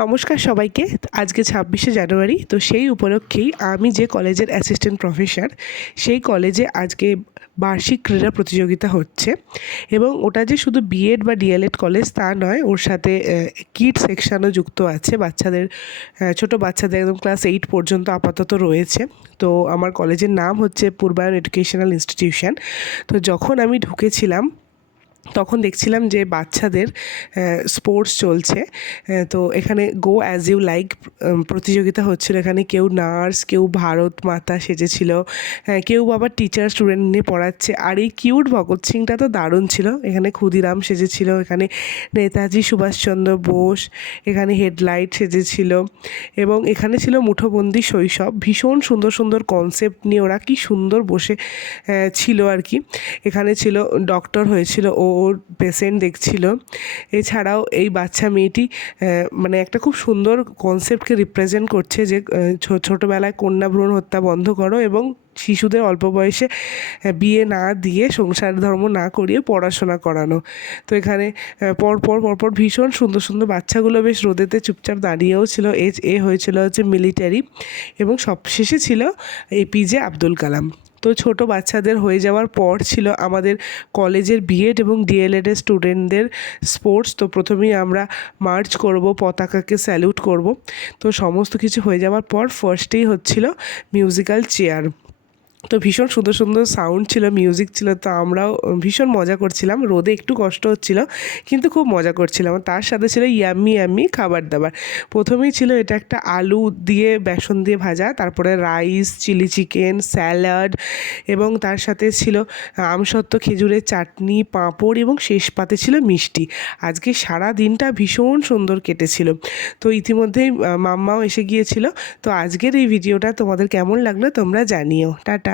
নমস্কার সবাইকে। আজকে ২৬শে জানুয়ারি। তো সেই উপলক্ষেই আমি যে কলেজের অ্যাসিস্ট্যান্ট প্রফেসর, সেই কলেজে আজকে বার্ষিক ক্রীড়া প্রতিযোগিতা হচ্ছে। এবং ওটা যে শুধু বিএড বা ডিএলএড কলেজ তা নয়, ওর সাথে কিড সেকশানও যুক্ত আছে। বাচ্চাদের ছোটো বাচ্চাদের একদম ক্লাস 8 পর্যন্ত আপাতত রয়েছে। তো আমার কলেজের নাম হচ্ছে পূর্বায়ন এডুকেশনাল ইনস্টিটিউশন। তো যখন আমি ঢুকেছিলাম তখন দেখছিলাম যে বাচ্চাদের স্পোর্টস চলছে। তো এখানে গো অ্যাজ ইউ লাইক প্রতিযোগিতা হচ্ছিল। এখানে কেউ নার্স, কেউ ভারত মাতা সেজেছিল, কেউ আবার টিচার স্টুডেন্ট নিয়ে পড়াচ্ছে। আর এই কিউট ভগৎ সিংটা তো দারুণ ছিল। এখানে ক্ষুদিরাম সেজেছিল, এখানে নেতাজি সুভাষচন্দ্র বোস, এখানে হেডলাইট সেজেছিল, এবং এখানে ছিল মুঠোবন্দি শৈশব। ভীষণ সুন্দর সুন্দর কনসেপ্ট নিয়ে ওরা কি সুন্দর বসে ছিল আর কি। এখানে ছিল ডক্টর হয়েছিল, ওর পেশেন্ট দেখছিল। এছাড়াও এই বাচ্চা মেয়েটি মানে একটা খুব সুন্দর কনসেপ্টকে রিপ্রেজেন্ট করছে যে ছোটোবেলায় কন্যা ভ্রূণ হত্যা বন্ধ করো এবং শিশুদের অল্প বয়সে বিয়ে না দিয়ে সংসার ধর্ম না করিয়ে পড়াশোনা করানো। তো এখানে পরপর ভীষণ সুন্দর সুন্দর বাচ্চাগুলো বেশ রোদেতে চুপচাপ দাঁড়িয়েও ছিল। হয়েছিল হচ্ছে মিলিটারি, এবং সবশেষে ছিল এপিজে আব্দুল কালাম। তো ছোটো বাচ্চাদের হয়ে যাওয়ার পর ছিল আমাদের কলেজের বিএড এবং ডিএলএডের স্টুডেন্টদের স্পোর্টস। তো প্রথমেই আমরা মার্চ করব, পতাকাকে স্যালুট করব। তো সমস্ত কিছু হয়ে যাওয়ার পর ফার্স্টেই হচ্ছিল মিউজিক্যাল চেয়ার। তো ভীষণ সুন্দর সুন্দর সাউন্ড ছিল, মিউজিক ছিল। তো আমরাও ভীষণ মজা করছিলাম। রোদে একটু কষ্ট হচ্ছিল, কিন্তু খুব মজা করছিলাম। তার সাথে ছিল ইয়াম্মি ইয়াম্মি খাবার দাবার। প্রথমেই ছিল এটা একটা আলু দিয়ে বেসন দিয়ে ভাজা, তারপরে রাইস, চিলি চিকেন, স্যালাড, এবং তার সাথে ছিল আমসত্ত্ব, খেজুরের চাটনি, পাঁপড়, এবং শেষ পাতে ছিল মিষ্টি। আজকে সারা দিনটা ভীষণ সুন্দর কেটেছিল। তো ইতিমধ্যেই মাম্মাও এসে গিয়েছিল। তো আজকের এই ভিডিওটা তোমাদের কেমন লাগলো তোমরা জানিও। টাটা।